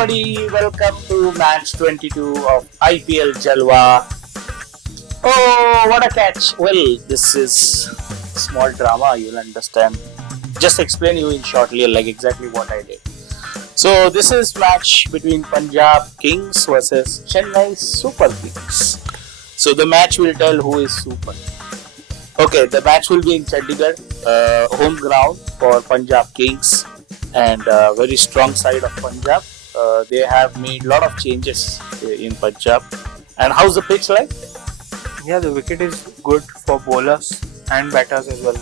everybody, welcome to match 22 of IPL Jalwa. Oh, what a catch! Well, this is small drama, you'll understand. Just explain you in shortly, like exactly what I did. So, this is match between Punjab Kings versus Chennai Super Kings. So, the match will tell who is super. Okay, the match will be in Chandigarh, home ground for Punjab Kings, and very strong side of Punjab. They have made a lot of changes in Punjab. And how's the pitch like? Yeah, the wicket is good for bowlers and batters as well.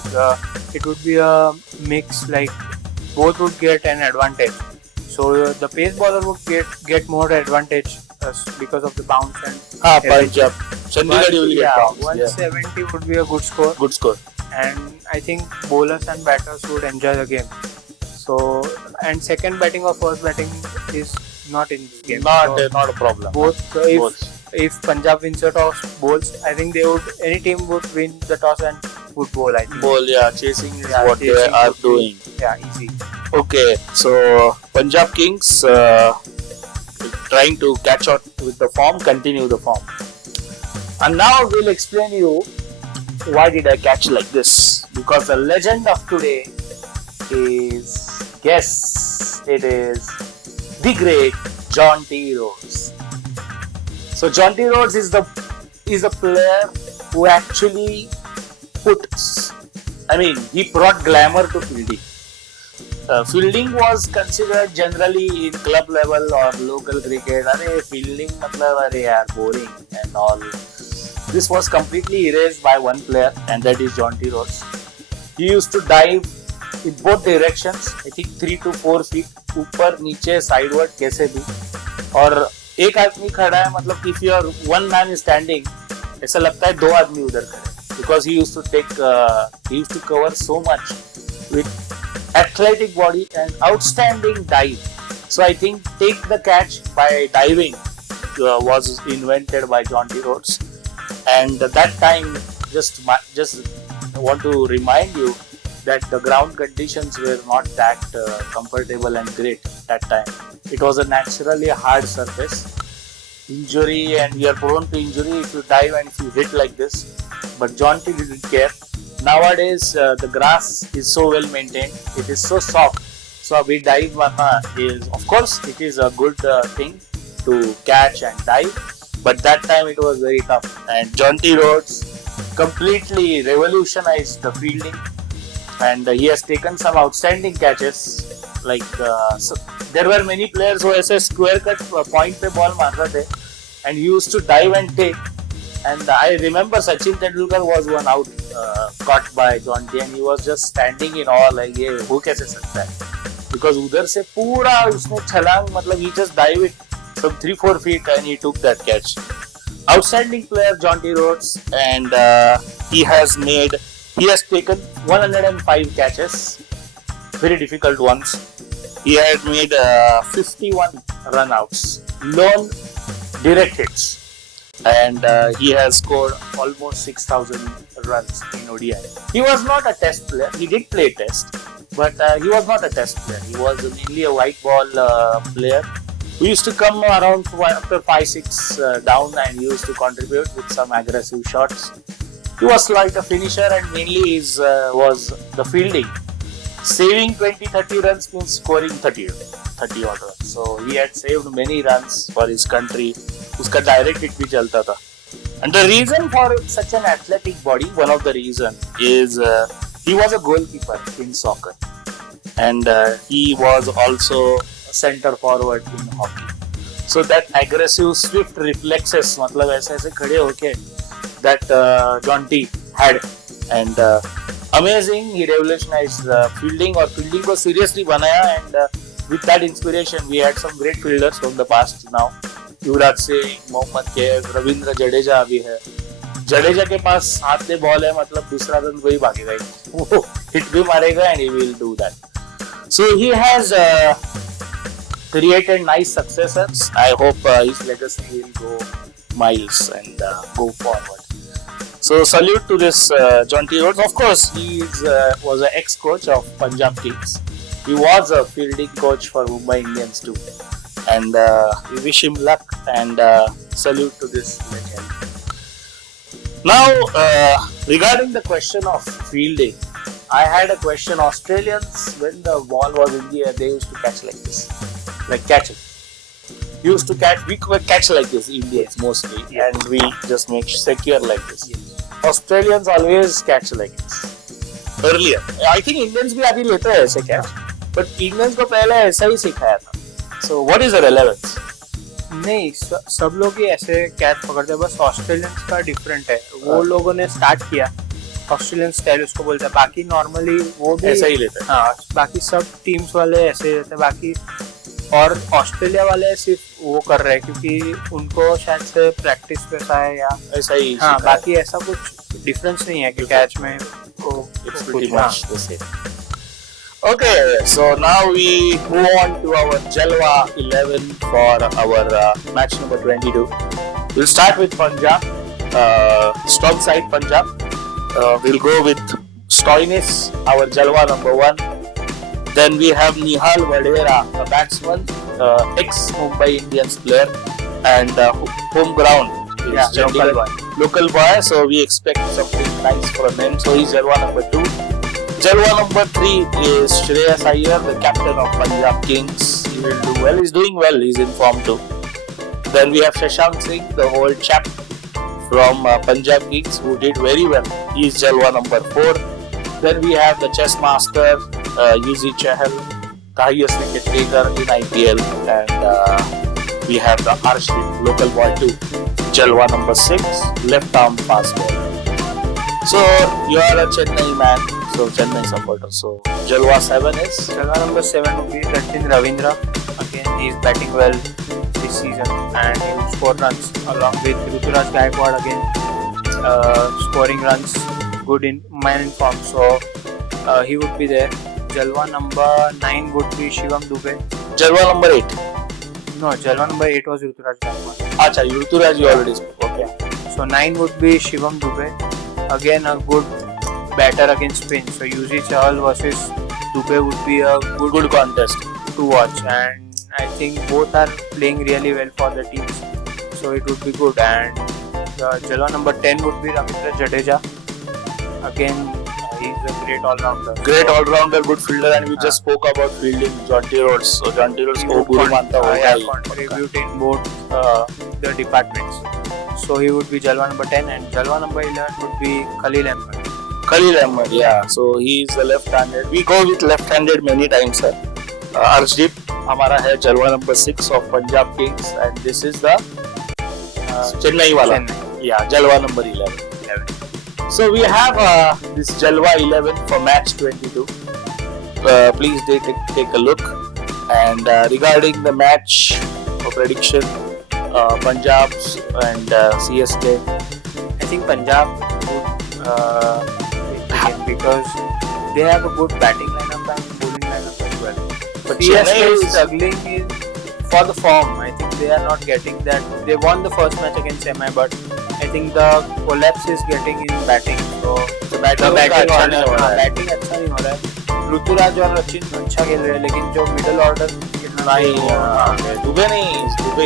It would be a mix, like both would get an advantage. So the pace bowler would get more advantage because of the bounce and Punjab. Chandigarh you will get bounce. 170 would be a good score. Good score. And I think bowlers and batters would enjoy the game. So, and second batting or first batting is not in this game. Not a problem. If Punjab wins the toss, bowls, I think any team would win the toss and would bowl. I think. Bowl, yeah, chasing is what they are doing. Yeah, easy. Okay, so Punjab Kings trying to catch up with the form, continue the form. And now we'll explain you why did I catch like this. Because the legend of today is, yes, it is the great John T. Rhodes. So John T. Rhodes is the player who actually he brought glamour to fielding. Fielding was considered generally in club level or local cricket, fielding boring and all. This was completely erased by one player, and that is John T. Rhodes. He used to dive in both directions, I think 3 to 4 feet, ऊपर नीचे sideward कैसे भी. और एक आदमी खड़ा है, मतलब if you are one man is standing, ऐसा लगता है दो आदमी उधर खड़े. Because he used to cover so much with athletic body and outstanding dive. So I think take the catch by diving was invented by John T. Rhodes. And that time, just want to remind you that the ground conditions were not that comfortable and great that time. It was a naturally hard surface. Injury, and you are prone to injury if you dive and if you hit like this. But John T. didn't care. Nowadays, the grass is so well maintained. It is so soft. So we dive is, of course, it is a good thing to catch and dive. But that time it was very tough. And John T. Rhodes completely revolutionized the fielding. And he has taken some outstanding catches. Like so there were many players who ऐसे square cut point पे ball मार रहे थे, and he used to dive and take. And I remember Sachin Tendulkar was one out caught by John T. and he was just standing in awe like ये हो कैसे सकता है? Because उधर से पूरा उसने छलांग, मतलब he just dive it from 3-4 feet and he took that catch. Outstanding player John T. Rhodes, and he has taken 105 catches, very difficult ones. He had made 51 run-outs, lone direct hits, and he has scored almost 6,000 runs in ODI. He was not a test player. He did play test, but he was not a test player. He was mainly a white ball player. He used to come around after 5-6 down, and he used to contribute with some aggressive shots. He was like a finisher, and mainly his was the fielding. Saving 20-30 runs means scoring 30 odd runs. So he had saved many runs for his country. Uska direct hit bhi chalta tha. And the reason for such an athletic body, one of the reason is he was a goalkeeper in soccer, and he was also a center forward in hockey. So that aggressive, swift reflexes, मतलब ऐसे खड़े होके, that John T had, and amazing. He revolutionized fielding, और fielding को seriously बनाया, and with that inspiration we had some great fielders from the past now. Yuvraj Singh, Mohammad Kaif, Ravindra Jadeja भी है. जडेजा के पास हाथ में बॉल है, मतलब दूसरा रन वही भागेगा, वो हिट भी मारेगा, and he will do that. So he has created nice successors. I hope his legacy will go miles and go forward. So salute to this John T. Rhodes. Of course, he was an ex-coach of Punjab Kings. He was a fielding coach for Mumbai Indians too. and we wish him luck and salute to this legend. Now, regarding the question of fielding, I had a question. Australians, when the ball was in the air, they used to catch like this, like catch it. Used to catch, we could catch like this, Indians mostly, and we just make secure like this. Australians always catch like this. Earlier, I think Indians भी अभी लेते हैं ऐसे catch, but Indians को पहले ऐसा ही सिखाया था. So what is the relevance? नहीं, सब लोग ही ऐसे कैच पकड़ते हैं, बस ऑस्ट्रेलियंस का डिफरेंट है. वो लोगों ने स्टार्ट किया, ऑस्ट्रेलियन स्टाइल उसको बोलते हैं. बाकी नॉर्मली वो भी ऐसा ही लेते हैं. हाँ, बाकी सब टीम्स वाले ऐसे लेते हैं. बाकी और ऑस्ट्रेलिया वाले सिर्फ वो कर रहे हैं क्योंकि उनको शायद से प्रैक्टिस वैसा है या ऐसा ही. हाँ, बाकी ऐसा कुछ डिफरेंस नहीं है कि कैच में it's pretty much the same. Okay, so now we move on to our Jalwa 11 for our match number 22. We'll start with Punjab, strong side Punjab. We'll go with Stoinis, our Jalwa number 1. Then we have Nihal Vadera, a batsman, ex-Mumbai Indians player, and home ground is local boy. So we expect something nice from him. So he's Jalwa number 2. Jalwa number 3 is Shreyas Iyer, the captain of Punjab Kings. He will do well. He's doing well. He's in form too. Then we have Shashank Singh, the old chap from Punjab Kings, who did very well. He is Jalwa number 4. Then we have the chess master, Yuzi Chahal, the highest wicket taker in IPL. And we have the Arshdeep, local boy too. Jalwa number 6, left arm fast bowler. So you are a Chennai man, so Chennai supporter. So Jalwa 7 is? Jalwa number 7 would be Sachin Ravindra. Again, he is batting well this season and he will score runs along with Ruturaj Gaikwad again, scoring runs, good in man in form. So he would be there. Jalwa number 9 would be Shivam Dube. Jalwa number 8? No, Jalwa number 8 was Ruturaj Gaikwad. Acha, Ruturaj you already spoke. Okay. So 9 would be Shivam Dube. Again, a good batter against spin. So Yuzi Chahal versus Dube would be a good contest to watch, and I think both are playing really well for the teams. So it would be good. And Jalwa number 10 would be Ravindra Jadeja. Again, he's a great all-rounder. Great all-rounder, good fielder, and we just spoke about fielding Jonty Rhodes. So Jonty Rhodes को गुरु मानता होगा. Contribute in both the departments. So he would be Jalwa number 10, and Jalwa number 11 would be Khalil Ahmed. Khalil Ahmed, yeah. So he is a left-handed. We go with left-handed many times, sir. Arshdeep, हमारा है Jalwa number 6 of Punjab Kings, and this is the Chennai wala. Yeah, Jalwa number 11. So we have this Jalwa 11 for match 22. Please take a look. And regarding the match prediction, Punjab's and CSK. I think Punjab would win because they have a good batting lineup and bowling lineup as well. But CSK is struggling for the form. I think they are not getting that. They won the first match against MI, but I think the collapse is getting in batting. So the batting अच्छा नहीं हो रहा है. ऋतुराज और रचिन अच्छा खेल रहे हैं, लेकिन जो middle order Dube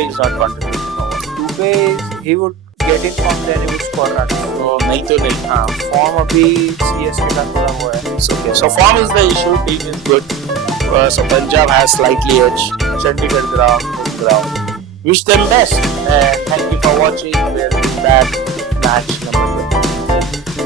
is not contributing. Dube, he would get in form, then he would score runs. So नहीं तो नहीं. हाँ, form अभी CSK का थोड़ा वो है. So form is the issue. Team is good. So Punjab has slightly edge. Chandigarh ground, home ground. Wish them best and thank you for watching. We'll be back match number 20.